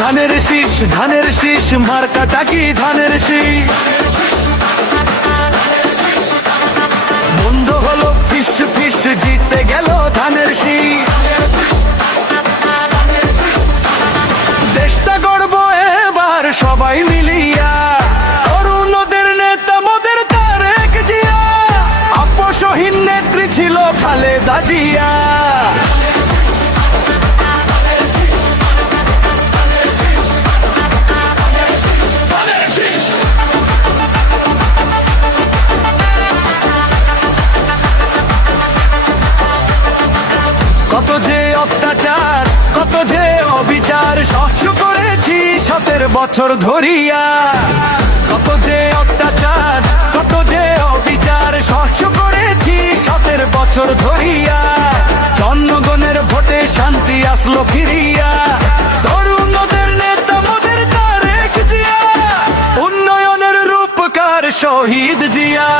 ধানের শীষ, ধানের শীষ, মার্কাটা কি ধানের শীষ। বন্ধ হলো ফিস ফিস, জিতে গেল ধানের শীষ। দেশটা গড়ব এবার সবাই মিলিয়া, তরুণদের নেতা মোদের তারেক জিয়া, আপসহীন নেত্রী ছিল খালেদা জিয়া। কত যে অত্যাচার, কত যে অবিচার সহ্য করেছি 17 বছর ধরিয়া। কত যে অত্যাচার, কত যে অবিচার সহ্য করেছি 17 বছর ধরিয়া। জনগণের ভোটে শান্তি আসলো ফিরিয়া, তরুণদের নেতা মোদের তারেক জিয়া, উন্নয়নের রূপকার শহীদ জিয়া।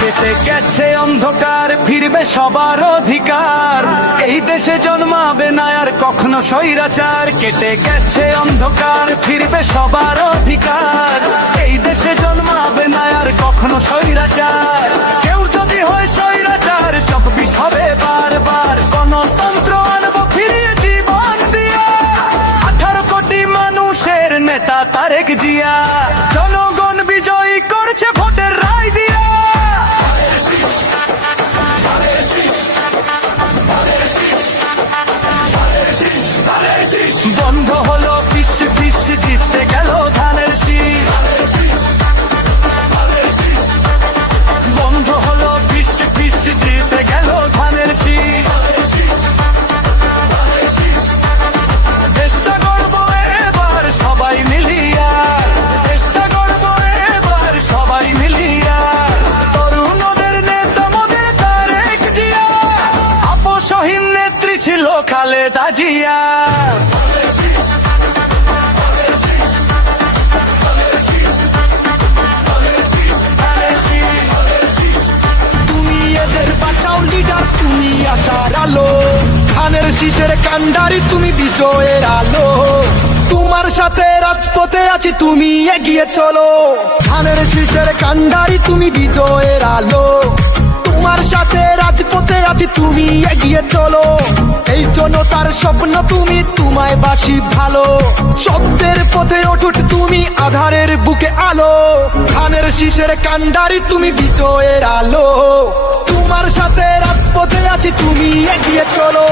কেটে গেছে অন্ধকার, ফিরবে সবার অধিকার, এই দেশে জন্মাবে না আর কখনো স্বৈরাচার। কেটে গেছে অন্ধকার, ফিরবে সবার অধিকার, এই দেশে জন্মাবে না আর কখনো স্বৈরাচার। কেউ যদি হয় স্বৈরাচার, 24 হবে বারবার, গণতন্ত্র আনবো ফিরিয়ে জীবন দিয়া। 18 কোটি মানুষের নেতা তারেক জিয়া, জনগণ বিজয়ী করছে ভোটের রায় দিয়া। বন্ধ হলো ফিস ফিস, জিততে গেল ধানের শীষ। বন্ধ হলো ফিস ফিস, জিতে গেল ধানের শীষ। দেশটা গড়ব এবার সবাই মিলিয়া, দেশটা গড়ব এবার সবাই মিলিয়া। তরুণদের নেতা মোদের তারেক জিয়া, আপসহীন নেত্রী ছিল খালেদা জিয়া। তুমি এদের বাঁচাও লিডার, তুমি আশার আলো, ধানের শীষের কান্ডারি তুমি বিজয়ের আলো। তোমার সাথে রাজপথে আছি, তুমি এগিয়ে চলো, ধানের শীষের কান্ডারি তুমি বিজয়ের আলো। তোমার সাথে রাজপথে আছি, তুমি এগিয়ে চলো, এই জনতার স্বপ্ন তুমি, তোমায় বাসি ভালো। সত্যের পথে অটুট তুমি, আধারের বুকে আলো, ধানের শীষের কান্ডারি তুমি বিজয়ের আলো। তোমার সাথে রাজপথে আছি, তুমি এগিয়ে চলো।